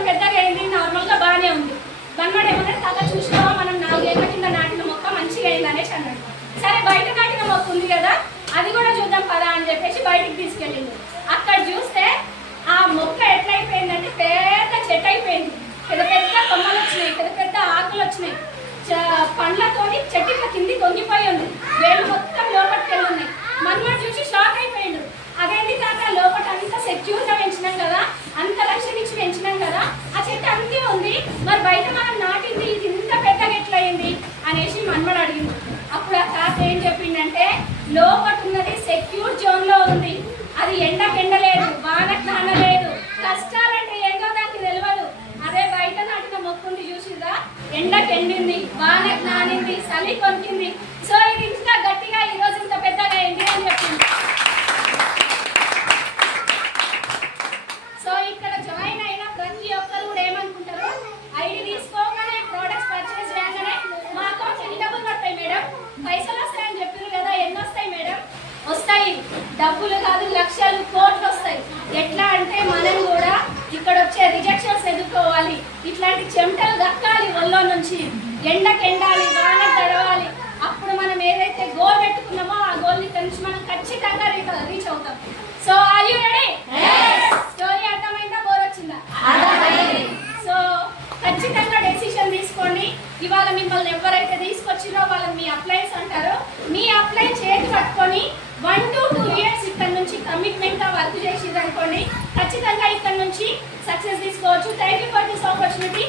కొంచెం పెద్దగా అయింది, నార్మల్గా బాగానే ఉంది. మన్మడు ఏమన్నా తాత చూసినావా మనం 4 ఏళ్ల కింద నాటిన మొక్క మంచిగా అయింది అనేసి అన్నాడు. సరే బయట నాటిన మొక్క ఉంది కదా అది కూడా చూద్దాం పదా అని చెప్పేసి బయటికి తీసుకెళ్ళింది. అక్కడ చూస్తే ఆ మొక్క ఎట్లయిపోయిందంటే పెద్ద చెట్టు అయిపోయింది. పెద్ద పెద్ద కొమ్మలు వచ్చినాయి, పెద్ద పెద్ద ఆకులు వచ్చినాయి, పండ్లతోని చెట్టు ఇట్లా కింది తొంగిపోయి ఉంది, వేళ్ళు మొత్తం లోపలికి వెళ్ళి. మన్మడు చూసి షాక్ అయిపోయిండు. అదేంటి తాత లోపల అంత సెక్యూర్గా పెంచినాం కదా, అంత లక్ష్యం ఇచ్చి పెంచినాం కదా, ఆ చెట్టు అంతే ఉంది, మరి బయట మనం నాటింది ఇది ఇంత పెద్దగా ఎట్లయింది అనేసి మన్మడు అడిగింది. అప్పుడు ఆ తాత ఏం చెప్పిండంటే లోపల ఉన్నది సెక్యూర్ జోన్ లో ఉంది, అది ఎండలేదు, వానకు నానలేదు, కష్టాలంటే ఏంటో దానికి తెలియదు. అదే బయట నాటిన మొక్కుంది చూసిదా, ఎండకెండింది, వానకు నానింది, చలి కొనికింది, సో ఇది ఇంకా గట్టిగా ఈ రోజు ఇంత పెద్దగా అయింది అని చెప్పింది. సో ఇక్కడ జాయిన్ అయిన ప్రతి ఒక్కరు కూడా ఏమనుకుంటారు, ఐడి తీసుకోగానే ప్రోడక్ట్స్ పర్చేస్ చేయగానే మా అకౌంట్ ఎన్ని డబ్బులు పడతాయి మేడం, పైసలు వస్తాయని చెప్పారు కదా, ఎన్ని వస్తాయి మేడం? వస్తాయి, డబ్బులు కాదు లక్షలు కోట్లు వస్తాయి. ఎట్లా అంటే మనం కూడా ఇక్కడ వచ్చే రిజెక్షన్స్ ఎదుర్కోవాలి, ఇట్లాంటి చెమటలు దక్కాలి, ఒళ్ళో నుంచి ఎండకెండాలి, వాన తడవాలి. అప్పుడు మనం ఏదైతే గోల్ పెట్టుకున్నామో ఆ గోల్ ఇక్కడ నుంచి మనం ఖచ్చితంగా రీచ్ అవుతాం. So are you ready? Story అర్థమైందా, బోర్ వచ్చిందా? సో ఖచ్చితంగా డెసిషన్ తీసుకోండి. ఇవాళ మిమ్మల్ని ఎవరైతే తీసుకొచ్చిరో వాళ్ళని మీ అప్లైన్స్ అంటారు. మీ అప్లై చేతి పట్టుకొని 1 to 2 years ఇక్కడ నుంచి కమిట్మెంట్ గా వర్క్ చేసిర్రు అనుకోండి, ఖచ్చితంగా ఇక్కడ నుంచి సక్సెస్ తీసుకోవచ్చు. Thank you for this opportunity.